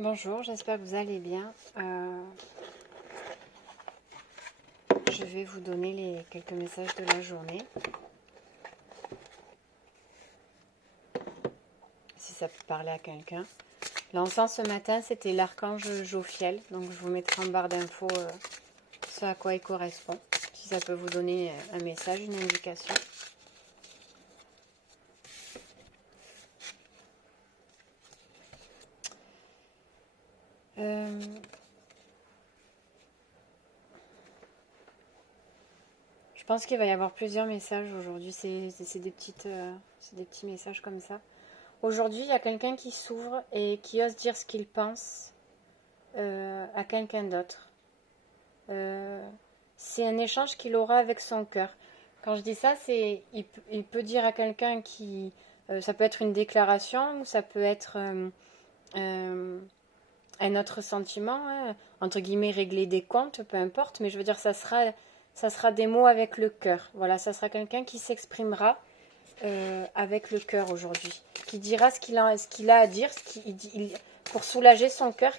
Bonjour, j'espère que vous allez bien. Je vais vous donner quelques messages de la journée. Si ça peut parler à quelqu'un. L'encens ce matin, c'était l'archange Jophiel. Donc je vous mettrai en barre d'infos ce à quoi il correspond. Si ça peut vous donner un message, une indication. Je pense qu'il va y avoir plusieurs messages aujourd'hui. C'est des petits messages comme ça. Aujourd'hui, il y a quelqu'un qui s'ouvre et qui ose dire ce qu'il pense à quelqu'un d'autre. C'est un échange qu'il aura avec son cœur. Quand je dis ça, c'est il peut dire à quelqu'un qui... ça peut être une déclaration ou ça peut être un autre sentiment, hein, entre guillemets régler des comptes, peu importe, mais je veux dire ça sera des mots avec le cœur. Voilà, ça sera quelqu'un qui s'exprimera avec le cœur aujourd'hui, qui dira ce qu'il a à dire, pour soulager son cœur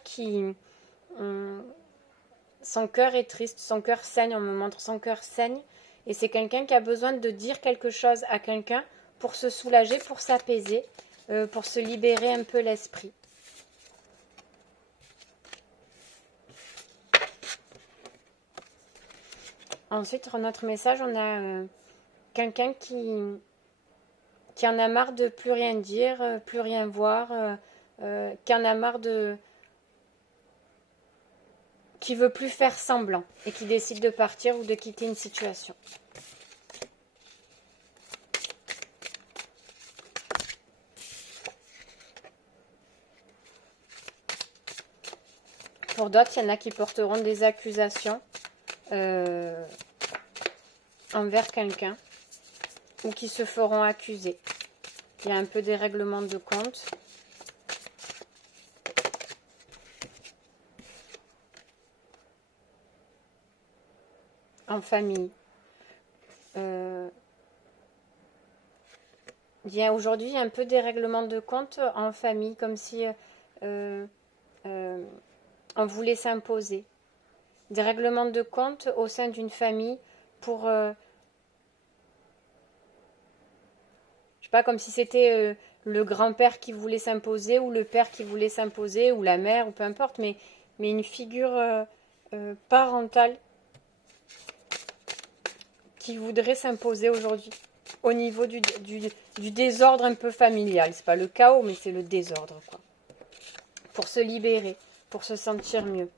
son cœur est triste, son cœur saigne, on me montre son cœur saigne, et c'est quelqu'un qui a besoin de dire quelque chose à quelqu'un pour se soulager, pour s'apaiser, pour se libérer un peu l'esprit. Ensuite, dans notre message, on a quelqu'un qui en a marre de plus rien dire, plus rien voir, qui en a marre qui veut plus faire semblant et qui décide de partir ou de quitter une situation. Pour d'autres, il y en a qui porteront des accusations envers quelqu'un ou qui se feront accuser. Il y a un peu des règlements de compte. En famille. Il y a aujourd'hui un peu des règlements de compte en famille, comme si on voulait s'imposer. Des règlements de compte au sein d'une famille pour... je sais pas, comme si c'était le grand-père qui voulait s'imposer ou le père qui voulait s'imposer ou la mère ou peu importe, mais une figure parentale qui voudrait s'imposer aujourd'hui au niveau du désordre un peu familial. C'est pas le chaos, mais c'est le désordre, quoi. Pour se libérer, pour se sentir mieux.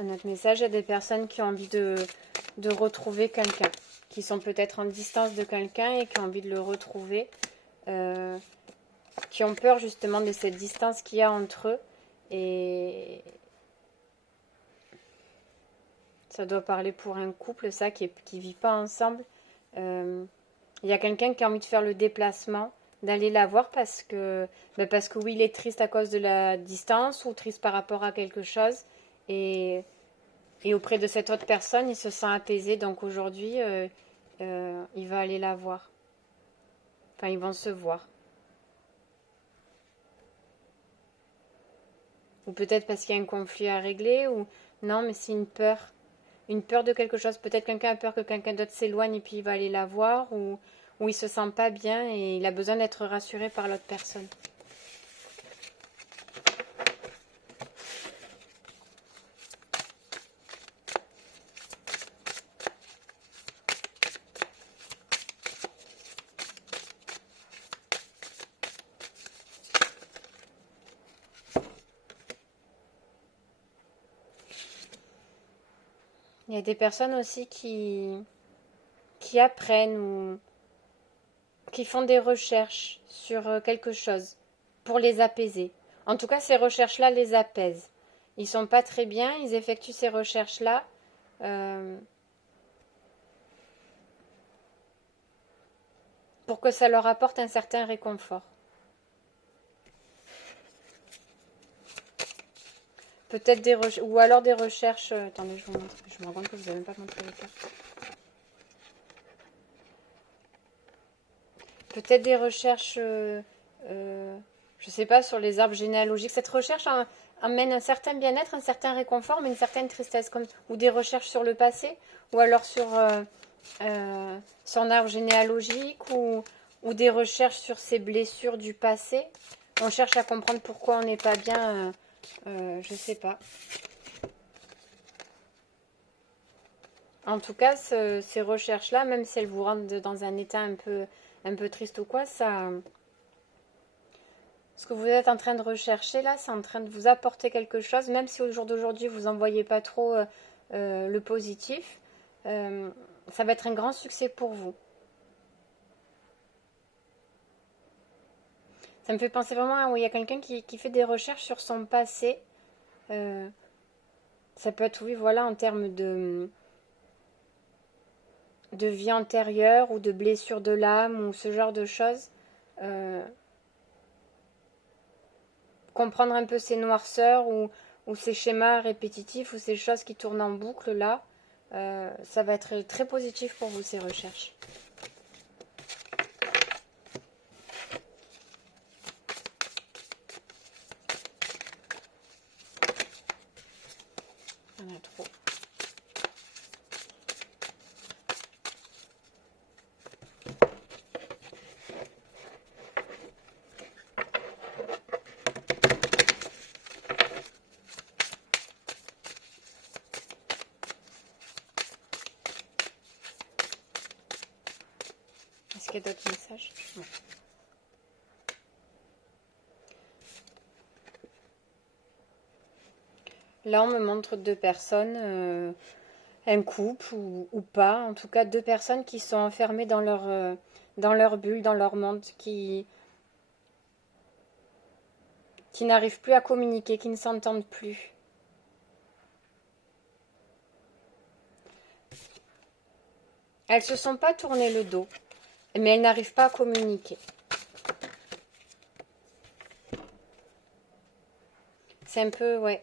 Notre message, il y a des personnes qui ont envie de retrouver quelqu'un, qui sont peut-être en distance de quelqu'un et qui ont envie de le retrouver, qui ont peur justement de cette distance qu'il y a entre eux. Et ça doit parler pour un couple, ça, qui vit pas ensemble. Il y a quelqu'un qui a envie de faire le déplacement, d'aller la voir parce que oui, il est triste à cause de la distance ou triste par rapport à quelque chose. Et auprès de cette autre personne, il se sent apaisé. Donc aujourd'hui, il va aller la voir. Enfin, ils vont se voir. Ou peut-être parce qu'il y a un conflit à régler. Ou non, mais c'est une peur. Une peur de quelque chose. Peut-être quelqu'un a peur que quelqu'un d'autre s'éloigne et puis il va aller la voir. Ou il se sent pas bien et il a besoin d'être rassuré par l'autre personne. Il y a des personnes aussi qui apprennent ou qui font des recherches sur quelque chose pour les apaiser. En tout cas, ces recherches-là les apaisent. Ils sont pas très bien, ils effectuent ces recherches-là pour que ça leur apporte un certain réconfort. Peut-être des recherches, ou alors des recherches... attendez, je vous montre. Je me rends compte que vous n'avez même pas montré les cartes. Peut-être des recherches, je sais pas, sur les arbres généalogiques. Cette recherche amène un certain bien-être, un certain réconfort, mais une certaine tristesse. Ou des recherches sur le passé, ou alors sur son arbre généalogique, ou des recherches sur ses blessures du passé. On cherche à comprendre pourquoi on n'est pas bien, je sais pas. En tout cas, ces recherches-là, même si elles vous rendent dans un état un peu triste ou quoi, ça, ce que vous êtes en train de rechercher là, c'est en train de vous apporter quelque chose, même si au jour d'aujourd'hui vous n'en voyez pas trop le positif, ça va être un grand succès pour vous. Ça me fait penser vraiment à où il y a quelqu'un qui fait des recherches sur son passé. Ça peut être, oui, voilà, en termes de vie antérieure ou de blessure de l'âme ou ce genre de choses. Comprendre un peu ces noirceurs ou ces schémas répétitifs ou ces choses qui tournent en boucle là, ça va être très positif pour vous ces recherches. Il y en a trop. Est-ce qu'il y a d'autres messages? Non. Là, on me montre deux personnes, un couple ou pas, en tout cas deux personnes qui sont enfermées dans leur bulle, dans leur monde, qui n'arrivent plus à communiquer, qui ne s'entendent plus. Elles se sont pas tournées le dos, mais elles n'arrivent pas à communiquer. C'est un peu, ouais.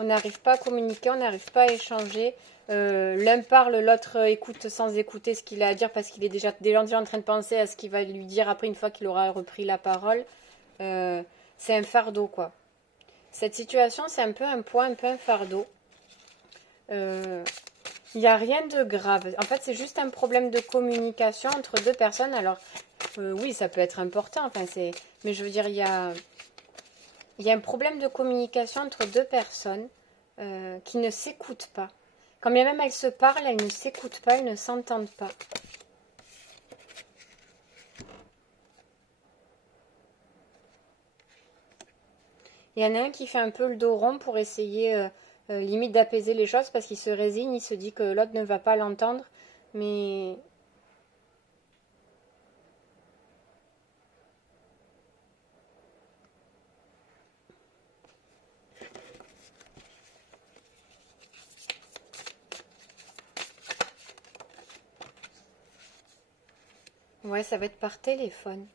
On n'arrive pas à communiquer, on n'arrive pas à échanger. L'un parle, l'autre écoute sans écouter ce qu'il a à dire parce qu'il est déjà en train de penser à ce qu'il va lui dire après une fois qu'il aura repris la parole. C'est un fardeau, quoi. Cette situation, c'est un peu un poids, un peu un fardeau. Il n'y a rien de grave. En fait, c'est juste un problème de communication entre deux personnes. Alors, oui, ça peut être important. Enfin, mais je veux dire, il y a un problème de communication entre deux personnes qui ne s'écoutent pas. Quand bien même elles se parlent, elles ne s'écoutent pas, elles ne s'entendent pas. Il y en a un qui fait un peu le dos rond pour essayer limite d'apaiser les choses parce qu'il se résigne, il se dit que l'autre ne va pas l'entendre. Mais ouais, ça va être par téléphone.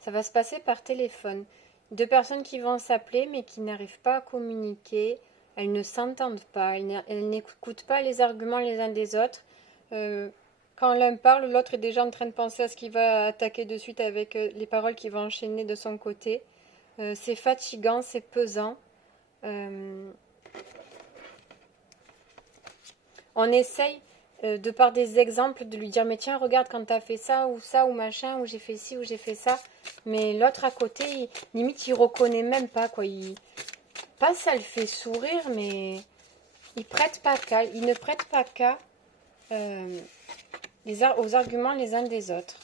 Ça va se passer par téléphone. Deux personnes qui vont s'appeler mais qui n'arrivent pas à communiquer. Elles ne s'entendent pas. Elles n'écoutent pas les arguments les uns des autres. Quand l'un parle, l'autre est déjà en train de penser à ce qu'il va attaquer de suite avec les paroles qu'il va enchaîner de son côté. C'est fatigant, c'est pesant. On essaye, de par des exemples, de lui dire mais tiens, regarde quand t'as fait ça, ou machin, ou j'ai fait ci, ou j'ai fait ça. Mais l'autre à côté, limite, il reconnaît même pas, quoi. Pas ça le fait sourire, mais il prête pas qu'à, il ne prête pas qu'à aux arguments les uns des autres.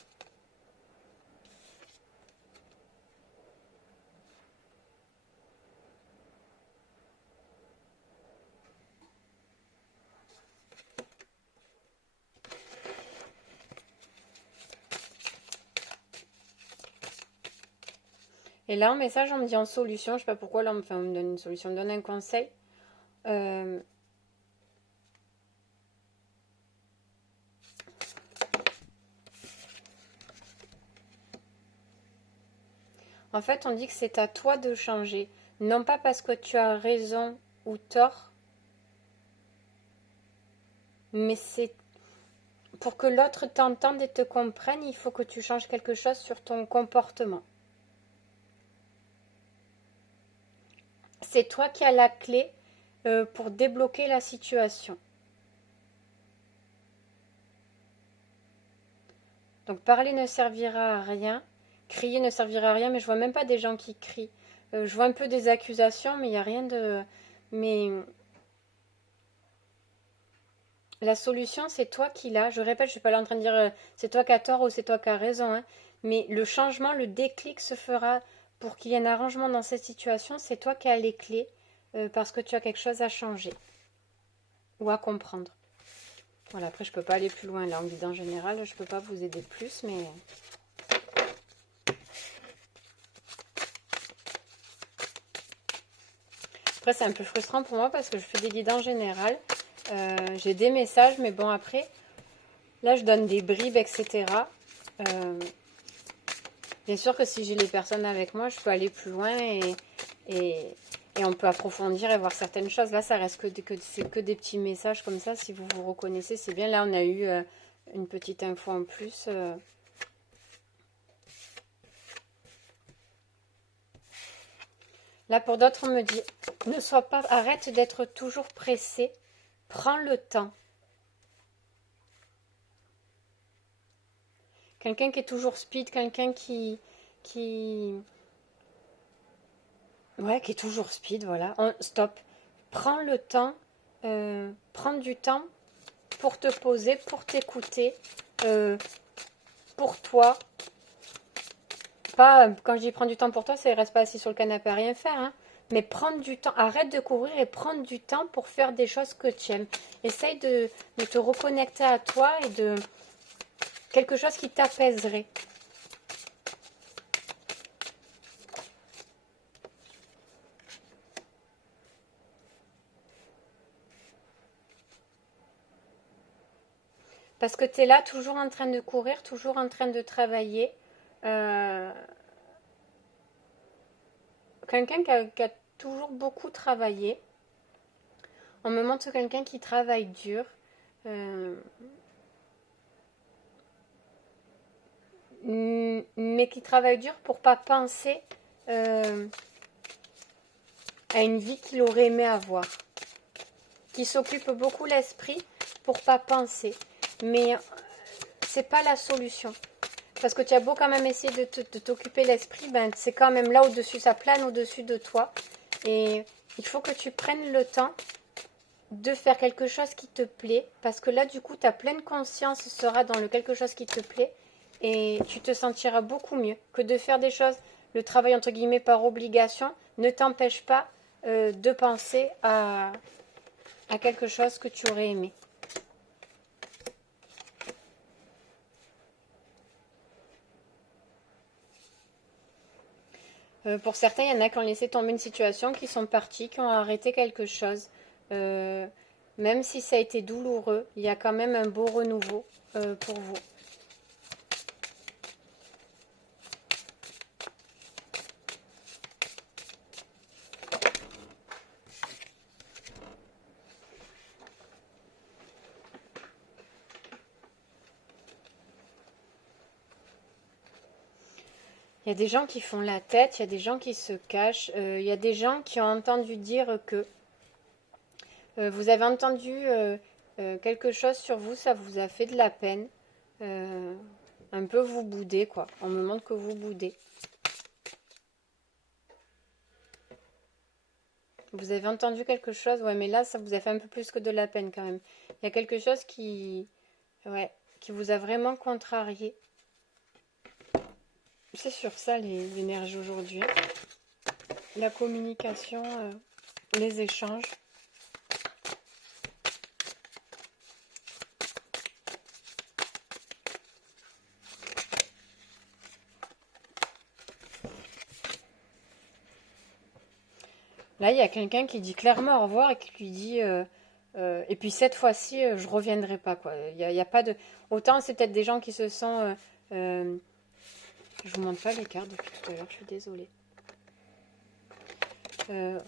Et là, en message, on me dit en solution, je sais pas pourquoi, là, enfin, on me donne une solution, on me donne un conseil. En fait, on dit que c'est à toi de changer. Non pas parce que tu as raison ou tort, mais c'est pour que l'autre t'entende et te comprenne, il faut que tu changes quelque chose sur ton comportement. C'est toi qui as la clé pour débloquer la situation. Donc parler ne servira à rien, crier ne servira à rien, mais je vois même pas des gens qui crient. Je vois un peu des accusations, mais il n'y a rien de... Mais la solution, c'est toi qui l'as. Je répète, je suis pas là en train de dire c'est toi qui as tort ou c'est toi qui as raison, hein. Mais le changement, le déclic se fera pour qu'il y ait un arrangement dans cette situation. C'est toi qui as les clés parce que tu as quelque chose à changer ou à comprendre. Voilà, après, je peux pas aller plus loin. Là, en guidance générale, je peux pas vous aider plus, mais... Après, c'est un peu frustrant pour moi parce que je fais des guidances générales. J'ai des messages, mais bon, après, là, je donne des bribes, etc. Bien sûr que si j'ai les personnes avec moi, je peux aller plus loin et on peut approfondir et voir certaines choses. Là, ça reste c'est que des petits messages comme ça. Si vous vous reconnaissez, c'est bien. Là, on a eu une petite info en plus. Là, pour d'autres, on me dit, ne sois pas, arrête d'être toujours pressé. Prends le temps. Quelqu'un qui est toujours speed, quelqu'un ouais, qui est toujours speed, voilà. Stop. Prends le temps, prends du temps pour te poser, pour t'écouter, pour toi. Pas, quand je dis prendre du temps pour toi, ça ne reste pas assis sur le canapé à rien faire, hein. Mais prendre du temps, arrête de courir et prendre du temps pour faire des choses que tu aimes. Essaye de te reconnecter à toi et de quelque chose qui t'apaiserait. Parce que tu es là toujours en train de courir, toujours en train de travailler. Quelqu'un qui a toujours beaucoup travaillé. On me montre quelqu'un qui travaille dur. Mais qui travaille dur pour pas penser à une vie qu'il aurait aimé avoir. Qui s'occupe beaucoup l'esprit pour pas penser. Mais c'est pas la solution. Parce que tu as beau quand même essayer de t'occuper l'esprit, ben c'est quand même là au-dessus, ça plane au-dessus de toi. Et il faut que tu prennes le temps de faire quelque chose qui te plaît. Parce que là, du coup, ta pleine conscience sera dans le quelque chose qui te plaît. Et tu te sentiras beaucoup mieux que de faire des choses, le travail entre guillemets par obligation, ne t'empêche pas de penser à quelque chose que tu aurais aimé. Pour certains, il y en a qui ont laissé tomber une situation, qui sont partis, qui ont arrêté quelque chose. Même si ça a été douloureux, il y a quand même un beau renouveau pour vous. Il y a des gens qui font la tête, il y a des gens qui se cachent, il y a des gens qui ont entendu dire que vous avez entendu quelque chose sur vous, ça vous a fait de la peine. Un peu vous boudez, quoi. On me montre que vous boudez. Vous avez entendu quelque chose, ouais, mais là, ça vous a fait un peu plus que de la peine quand même. Il y a quelque chose ouais, qui vous a vraiment contrarié. C'est sur ça l'énergie aujourd'hui. La communication, les échanges. Là, il y a quelqu'un qui dit clairement au revoir et qui lui dit et puis cette fois-ci, je reviendrai pas, quoi. Il y a pas de. Autant c'est peut-être des gens qui se sont. Je vous montre pas les cartes depuis tout à l'heure, je suis désolée. Euh,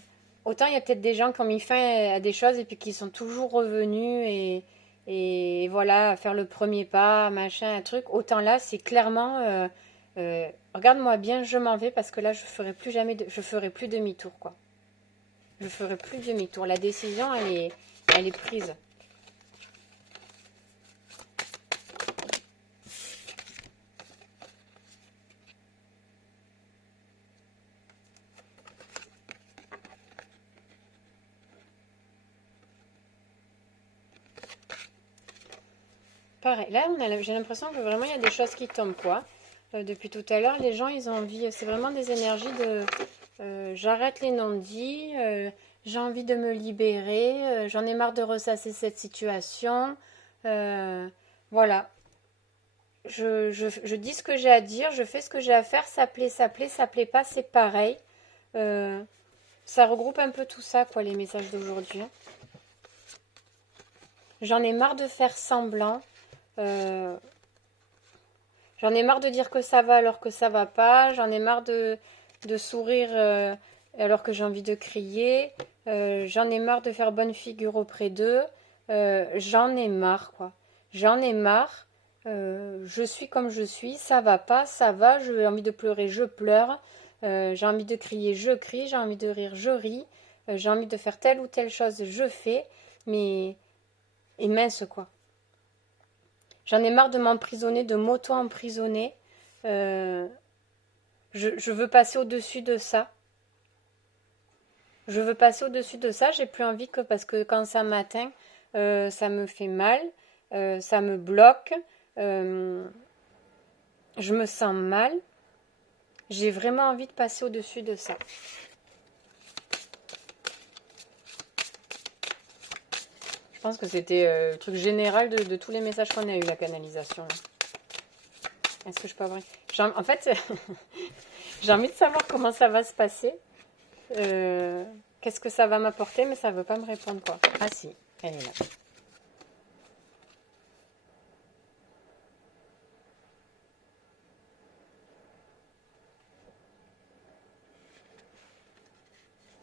Autant il y a peut-être des gens qui ont mis fin à des choses et puis qui sont toujours revenus et voilà, faire le premier pas, machin, un truc. Autant là, c'est clairement. Regarde-moi bien, je m'en vais parce que là, je ferai plus jamais, je ferai plus demi-tour, quoi. Je ferai plus demi-tour. La décision, elle est prise. Pareil. Là, j'ai l'impression que vraiment, il y a des choses qui tombent, quoi. Depuis tout à l'heure, les gens, ils ont envie. C'est vraiment des énergies de. J'arrête les non-dits. J'ai envie de me libérer. J'en ai marre de ressasser cette situation. euh, voilà. Je dis ce que j'ai à dire. Je fais ce que j'ai à faire. Ça plaît pas, c'est pareil. Euh, Ça regroupe un peu tout ça, quoi, les messages d'aujourd'hui. J'en ai marre de faire semblant. Euh, J'en ai marre de dire que ça va alors que ça va pas. J'en ai marre de sourire alors que j'ai envie de crier. J'en ai marre de faire bonne figure auprès d'eux. J'en ai marre, quoi. J'en ai marre. Je suis comme je suis. Ça va pas, ça va. J'ai envie de pleurer, je pleure. J'ai envie de crier, je crie. J'ai envie de rire, je ris. J'ai envie de faire telle ou telle chose, je fais. Mais... Et mince, quoi. J'en ai marre de m'emprisonner, de m'auto-emprisonner. Euh, je veux passer au-dessus de ça. Je veux passer au-dessus de ça. J'ai plus envie que parce que quand ça m'atteint, ça me fait mal, ça me bloque, euh, je me sens mal. J'ai vraiment envie de passer au-dessus de ça. Je pense que c'était le truc général de tous les messages qu'on a eu, la canalisation. Est-ce que je peux avoir... En fait, j'ai envie de savoir comment ça va se passer. Qu'est-ce que ça va m'apporter, mais ça ne veut pas me répondre, quoi. Ah si, elle est là.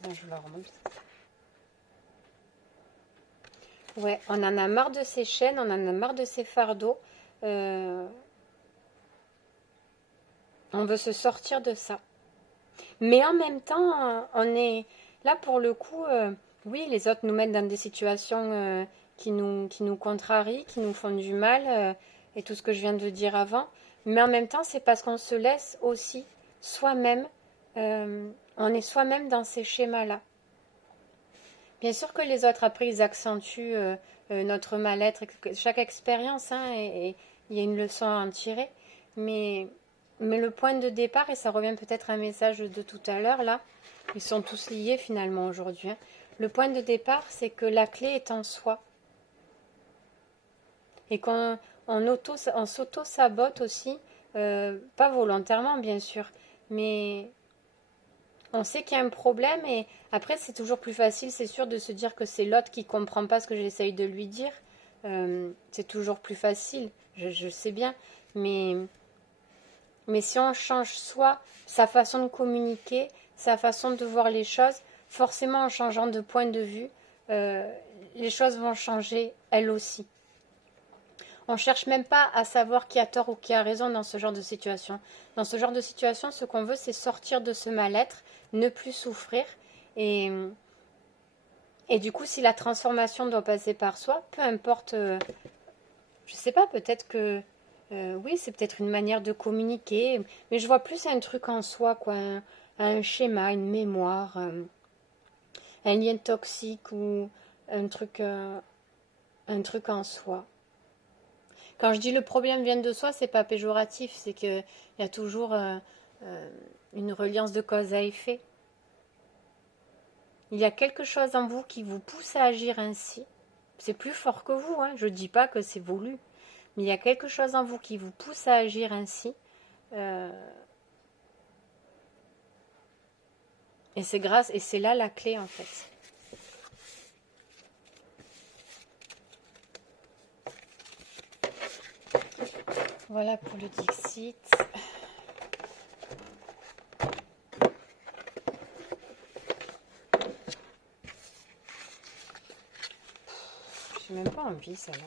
Je la remonte. Ouais, on en a marre de ces chaînes, on en a marre de ces fardeaux. Euh, on veut se sortir de ça. Mais en même temps, on est là pour le coup. Oui, les autres nous mettent dans des situations qui nous contrarient, qui nous font du mal, et tout ce que je viens de dire avant. Mais en même temps, c'est parce qu'on se laisse aussi soi-même. On est soi-même dans ces schémas-là. Bien sûr que les autres, après, ils accentuent notre mal-être. Chaque expérience, hein, et il y a une leçon à en tirer. Mais, mais le point de départ, et ça revient peut-être à un message de tout à l'heure, là, ils sont tous liés finalement aujourd'hui. Hein. Le point de départ, c'est que la clé est en soi. Et on s'auto-sabote aussi, pas volontairement bien sûr, mais on sait qu'il y a un problème et après c'est toujours plus facile, c'est sûr, de se dire que c'est l'autre qui comprend pas ce que j'essaye de lui dire. C'est toujours plus facile, je sais bien, mais, mais si on change soi, sa façon de communiquer, sa façon de voir les choses, forcément en changeant de point de vue, les choses vont changer elles aussi. On ne cherche même pas à savoir qui a tort ou qui a raison dans ce genre de situation. Dans ce genre de situation, ce qu'on veut, c'est sortir de ce mal-être, ne plus souffrir. Et, et du coup, si la transformation doit passer par soi, peu importe, je sais pas, peut-être que oui, c'est peut-être une manière de communiquer, mais je vois plus un truc en soi, quoi, un schéma, une mémoire, un lien toxique ou un truc en soi. Quand je dis le problème vient de soi, c'est pas péjoratif, c'est qu'il y a toujours une reliance de cause à effet. Il y a quelque chose en vous qui vous pousse à agir ainsi. C'est plus fort que vous, hein. Je ne dis pas que c'est voulu, mais il y a quelque chose en vous qui vous pousse à agir ainsi. Euh, Et c'est grâce, et c'est là la clé en fait. Voilà pour le Dixit. J'ai même pas envie celle-là.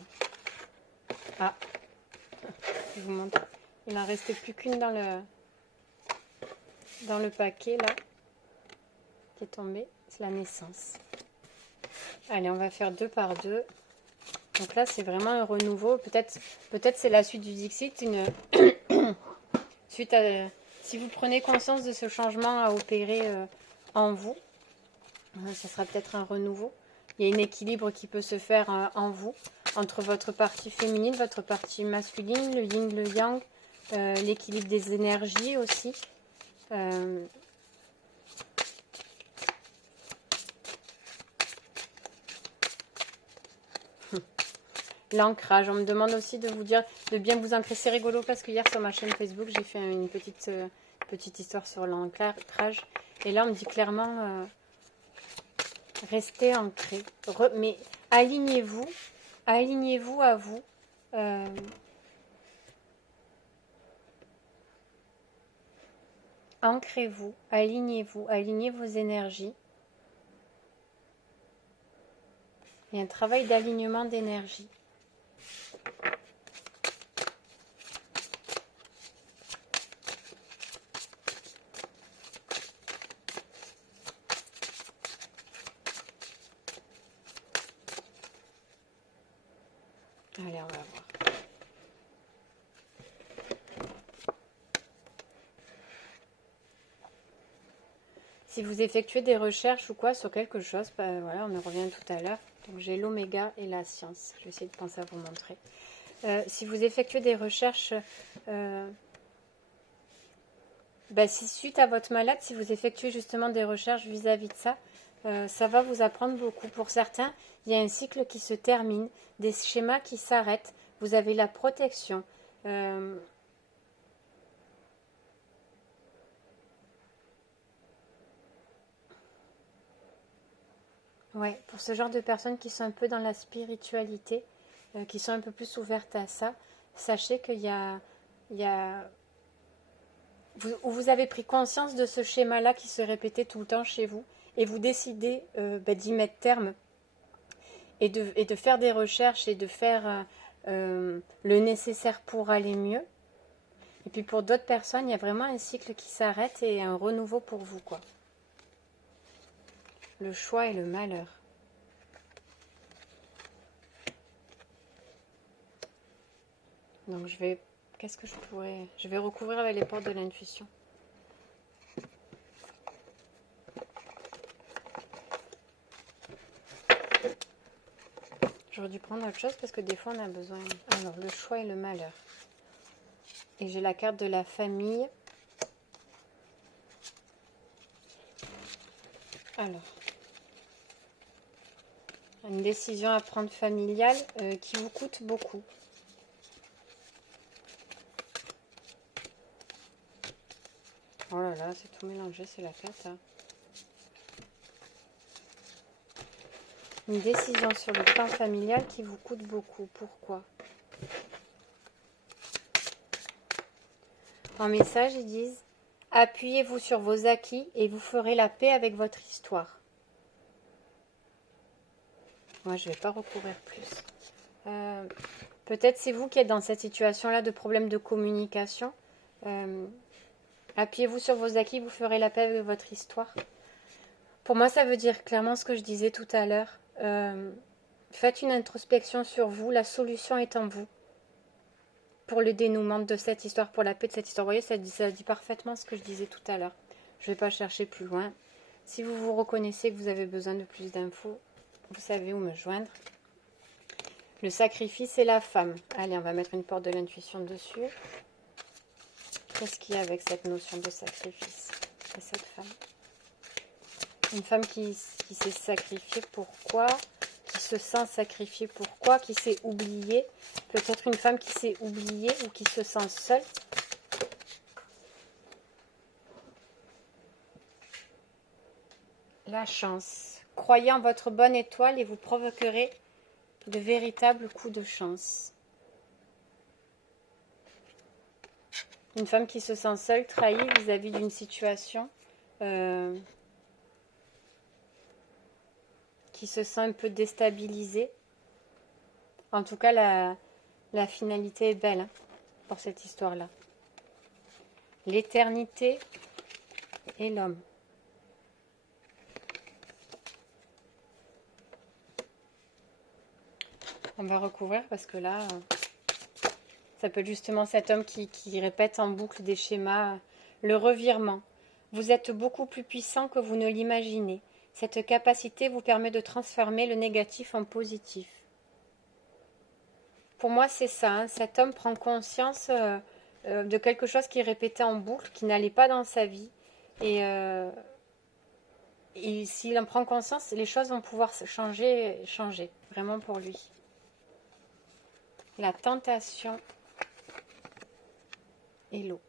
Ah, je vous montre. Il n'en restait plus qu'une dans le paquet là qui est tombé. C'est la naissance. Allez, on va faire 2 par 2. Donc là, c'est vraiment un renouveau. Peut-être c'est la suite du Dixit. Suite à, si vous prenez conscience de ce changement à opérer en vous, ça sera peut-être un renouveau. Il y a un équilibre qui peut se faire en vous, entre votre partie féminine, votre partie masculine, le yin, le yang, l'équilibre des énergies aussi. L'ancrage, on me demande aussi de vous dire de bien vous ancrer. C'est rigolo parce que hier sur ma chaîne Facebook, j'ai fait une petite histoire sur l'ancrage. Et là, on me dit clairement, restez ancré. Mais alignez-vous à vous. Ancrez-vous, alignez-vous, alignez vos énergies. Il y a un travail d'alignement d'énergie. Allez, on va voir. Si vous effectuez des recherches ou quoi sur quelque chose, bah, voilà, on en revient tout à l'heure. Donc j'ai l'oméga et la science. Je vais essayer de penser à vous montrer. Si vous effectuez des recherches, si suite à votre malade, si vous effectuez justement des recherches vis-à-vis de ça, ça va vous apprendre beaucoup. Pour certains, il y a un cycle qui se termine, des schémas qui s'arrêtent. Vous avez la protection. Ouais, pour ce genre de personnes qui sont un peu dans la spiritualité, qui sont un peu plus ouvertes à ça, sachez qu'il y a vous avez pris conscience de ce schéma-là qui se répétait tout le temps chez vous, et vous décidez d'y mettre terme, et de faire des recherches, et de faire le nécessaire pour aller mieux. Et puis pour d'autres personnes, il y a vraiment un cycle qui s'arrête et un renouveau pour vous, quoi. Le choix et le malheur. Donc je vais... Qu'est-ce que je pourrais... Je vais recouvrir avec les portes de l'intuition. J'aurais dû prendre autre chose parce que des fois on a besoin... Alors, le choix et le malheur. Et j'ai la carte de la famille. Alors... Une décision à prendre familiale qui vous coûte beaucoup. Oh là là, c'est tout mélangé, c'est la cata. Une décision sur le plan familial qui vous coûte beaucoup. Pourquoi? En message, ils disent « Appuyez-vous sur vos acquis et vous ferez la paix avec votre histoire. » Moi, je ne vais pas recouvrir plus. Peut-être c'est vous qui êtes dans cette situation-là de problème de communication. Appuyez-vous sur vos acquis, vous ferez la paix avec votre histoire. Pour moi, ça veut dire clairement ce que je disais tout à l'heure. Faites une introspection sur vous, la solution est en vous. Pour le dénouement de cette histoire, pour la paix de cette histoire. Vous voyez, ça dit parfaitement ce que je disais tout à l'heure. Je ne vais pas chercher plus loin. Si vous vous reconnaissez que vous avez besoin de plus d'infos, vous savez où me joindre. Le sacrifice et la femme. Allez, on va mettre une porte de l'intuition dessus. Qu'est-ce qu'il y a avec cette notion de sacrifice et cette femme? Une femme qui s'est sacrifiée, pourquoi? Qui se sent sacrifiée, pourquoi? Qui s'est oubliée. Peut-être une femme qui s'est oubliée ou qui se sent seule. La chance. Croyez en votre bonne étoile et vous provoquerez de véritables coups de chance. Une femme qui se sent seule, trahie vis-à-vis d'une situation, qui se sent un peu déstabilisée. En tout cas, la finalité est belle, hein, pour cette histoire-là. L'éternité et l'homme. On va recouvrir parce que là, ça peut être justement cet homme qui répète en boucle des schémas. Le revirement. Vous êtes beaucoup plus puissant que vous ne l'imaginez. Cette capacité vous permet de transformer le négatif en positif. Pour moi, c'est ça. Hein. Cet homme prend conscience de quelque chose qu'il répétait en boucle, qui n'allait pas dans sa vie. Et s'il en prend conscience, les choses vont pouvoir changer, vraiment pour lui. La tentation et l'eau.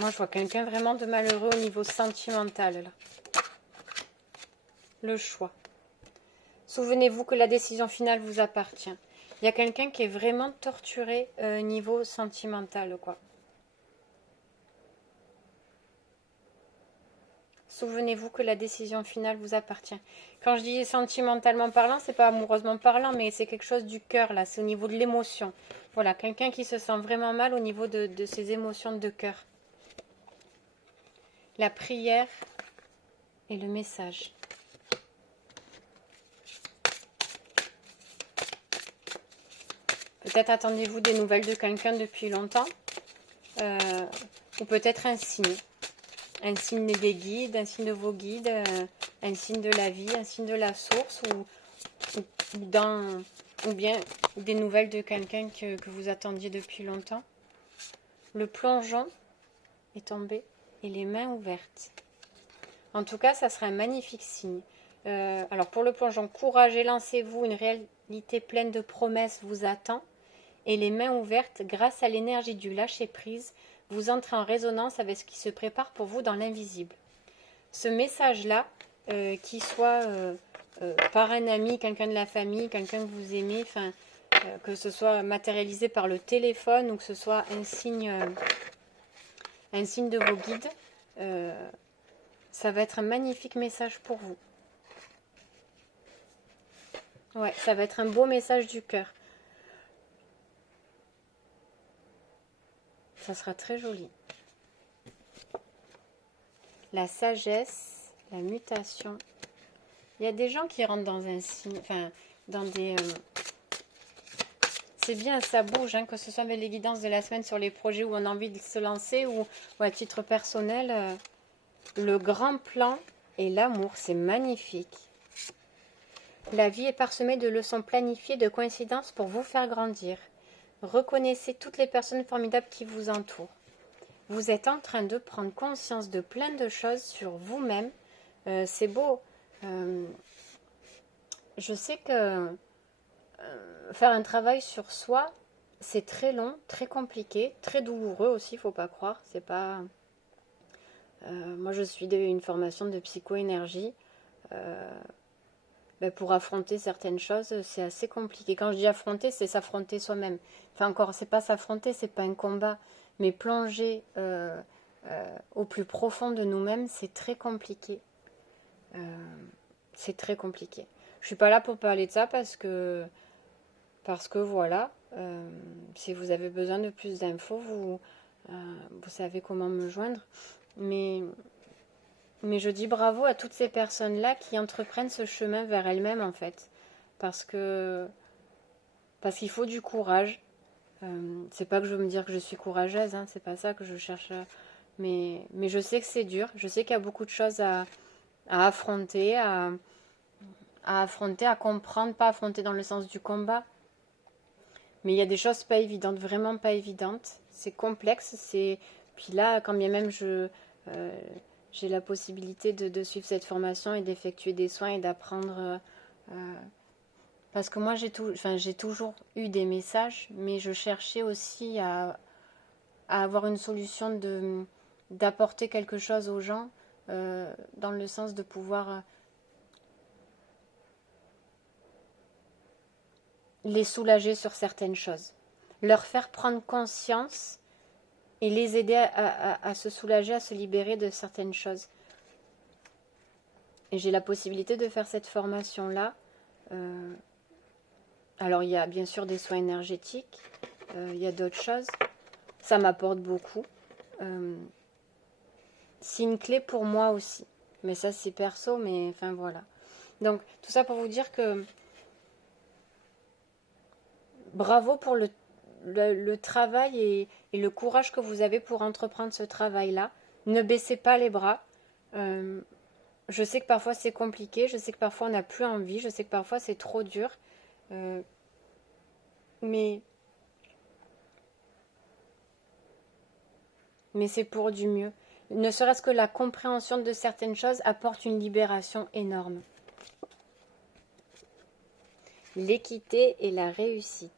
Moi, je vois quelqu'un vraiment de malheureux au niveau sentimental, là. Le choix. Souvenez-vous que la décision finale vous appartient. Il y a quelqu'un qui est vraiment torturé niveau sentimental, quoi. Souvenez-vous que la décision finale vous appartient. Quand je dis sentimentalement parlant, c'est pas amoureusement parlant, mais c'est quelque chose du cœur, là. C'est au niveau de l'émotion. Voilà, quelqu'un qui se sent vraiment mal au niveau de ses émotions de cœur. La prière et le message. Peut-être attendez-vous des nouvelles de quelqu'un depuis longtemps. Ou peut-être un signe. Un signe des guides, un signe de vos guides, un signe de la vie, un signe de la source, ou bien des nouvelles de quelqu'un que vous attendiez depuis longtemps. Le plongeon est tombé et les mains ouvertes. En tout cas, ça sera un magnifique signe. Alors pour le plongeon, courage et lancez-vous, une réalité pleine de promesses vous attend. Et les mains ouvertes, grâce à l'énergie du lâcher-prise, vous entrez en résonance avec ce qui se prépare pour vous dans l'invisible. Ce message-là, qu'il soit par un ami, quelqu'un de la famille, quelqu'un que vous aimez, que ce soit matérialisé par le téléphone ou que ce soit un signe de vos guides, ça va être un magnifique message pour vous. Ouais, ça va être un beau message du cœur. Ça sera très joli. La sagesse, la mutation. Il y a des gens qui rentrent dans un signe, dans des... c'est bien, ça bouge, hein, que ce soit avec les guidances de la semaine sur les projets où on a envie de se lancer ou à titre personnel. Le grand plan et l'amour, c'est magnifique. La vie est parsemée de leçons planifiées, de coïncidences pour vous faire grandir. Reconnaissez toutes les personnes formidables qui vous entourent. Vous êtes en train de prendre conscience de plein de choses sur vous-même. C'est beau. Je sais que faire un travail sur soi, c'est très long, très compliqué, très douloureux aussi, faut pas croire. C'est pas. Moi, je suis une formation de psycho-énergie. Pour affronter certaines choses, c'est assez compliqué. Quand je dis affronter, c'est s'affronter soi-même. Enfin, encore, c'est pas s'affronter, c'est pas un combat. Mais plonger au plus profond de nous-mêmes, c'est très compliqué. C'est très compliqué. Je suis pas là pour parler de ça parce que voilà, si vous avez besoin de plus d'infos, vous savez comment me joindre. Mais je dis bravo à toutes ces personnes-là qui entreprennent ce chemin vers elles-mêmes, en fait. Parce qu'il faut du courage. C'est pas que je veux me dire que je suis courageuse, hein, c'est pas ça que je cherche. Mais je sais que c'est dur. Je sais qu'il y a beaucoup de choses à affronter, à comprendre, pas affronter dans le sens du combat. Mais il y a des choses pas évidentes, vraiment pas évidentes. C'est complexe. Puis là, quand bien même j'ai la possibilité de suivre cette formation et d'effectuer des soins et d'apprendre Parce que moi, j'ai toujours eu des messages, mais je cherchais aussi à avoir une solution d'apporter quelque chose aux gens, dans le sens de pouvoir les soulager sur certaines choses, leur faire prendre conscience et les aider à se soulager, à se libérer de certaines choses. Et j'ai la possibilité de faire cette formation-là. Alors, il y a bien sûr des soins énergétiques, il y a d'autres choses. Ça m'apporte beaucoup. C'est une clé pour moi aussi. Mais ça, c'est perso, mais enfin voilà. Donc, tout ça pour vous dire que bravo pour le travail et le courage que vous avez pour entreprendre ce travail-là. Ne baissez pas les bras. Je sais que parfois c'est compliqué, je sais que parfois on n'a plus envie, je sais que parfois c'est trop dur. Mais c'est pour du mieux. Ne serait-ce que la compréhension de certaines choses apporte une libération énorme. L'équité et la réussite.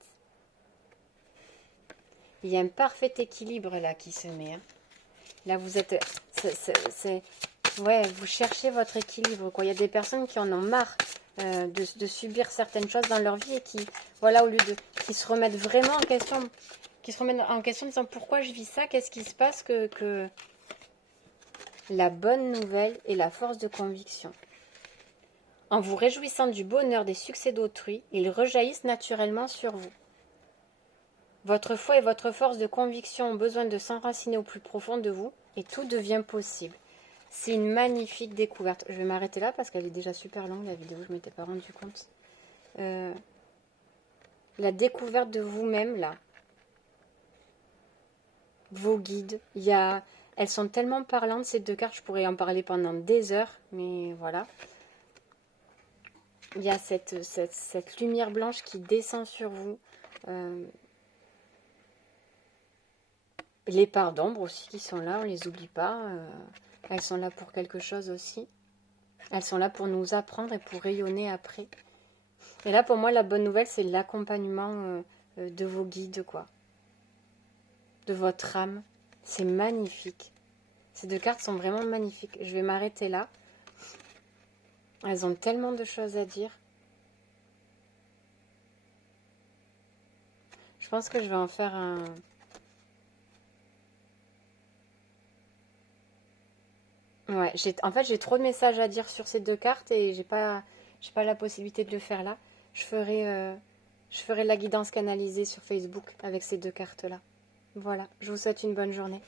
Il y a un parfait équilibre là qui se met. Là, vous êtes... ouais, vous cherchez votre équilibre, quoi. Il y a des personnes qui en ont marre de subir certaines choses dans leur vie et qui, voilà, au lieu qui se remettent vraiment en question, en disant pourquoi je vis ça, qu'est-ce qui se passe, que la bonne nouvelle est la force de conviction. En vous réjouissant du bonheur des succès d'autrui, ils rejaillissent naturellement sur vous. Votre foi et votre force de conviction ont besoin de s'enraciner au plus profond de vous et tout devient possible. C'est une magnifique découverte. Je vais m'arrêter là parce qu'elle est déjà super longue la vidéo, je ne m'étais pas rendu compte. La découverte de vous-même là, vos guides, elles sont tellement parlantes ces deux cartes, je pourrais en parler pendant des heures, mais voilà. Il y a cette lumière blanche qui descend sur vous. Les parts d'ombre aussi qui sont là, on ne les oublie pas. Elles sont là pour quelque chose aussi. Elles sont là pour nous apprendre et pour rayonner après. Et là, pour moi, la bonne nouvelle, c'est l'accompagnement de vos guides, quoi. De votre âme. C'est magnifique. Ces deux cartes sont vraiment magnifiques. Je vais m'arrêter là. Elles ont tellement de choses à dire. Je pense que je vais en faire un... Ouais, en fait, j'ai trop de messages à dire sur ces deux cartes et j'ai pas la possibilité de le faire là. Je ferai la guidance canalisée sur Facebook avec ces deux cartes-là. Voilà, je vous souhaite une bonne journée.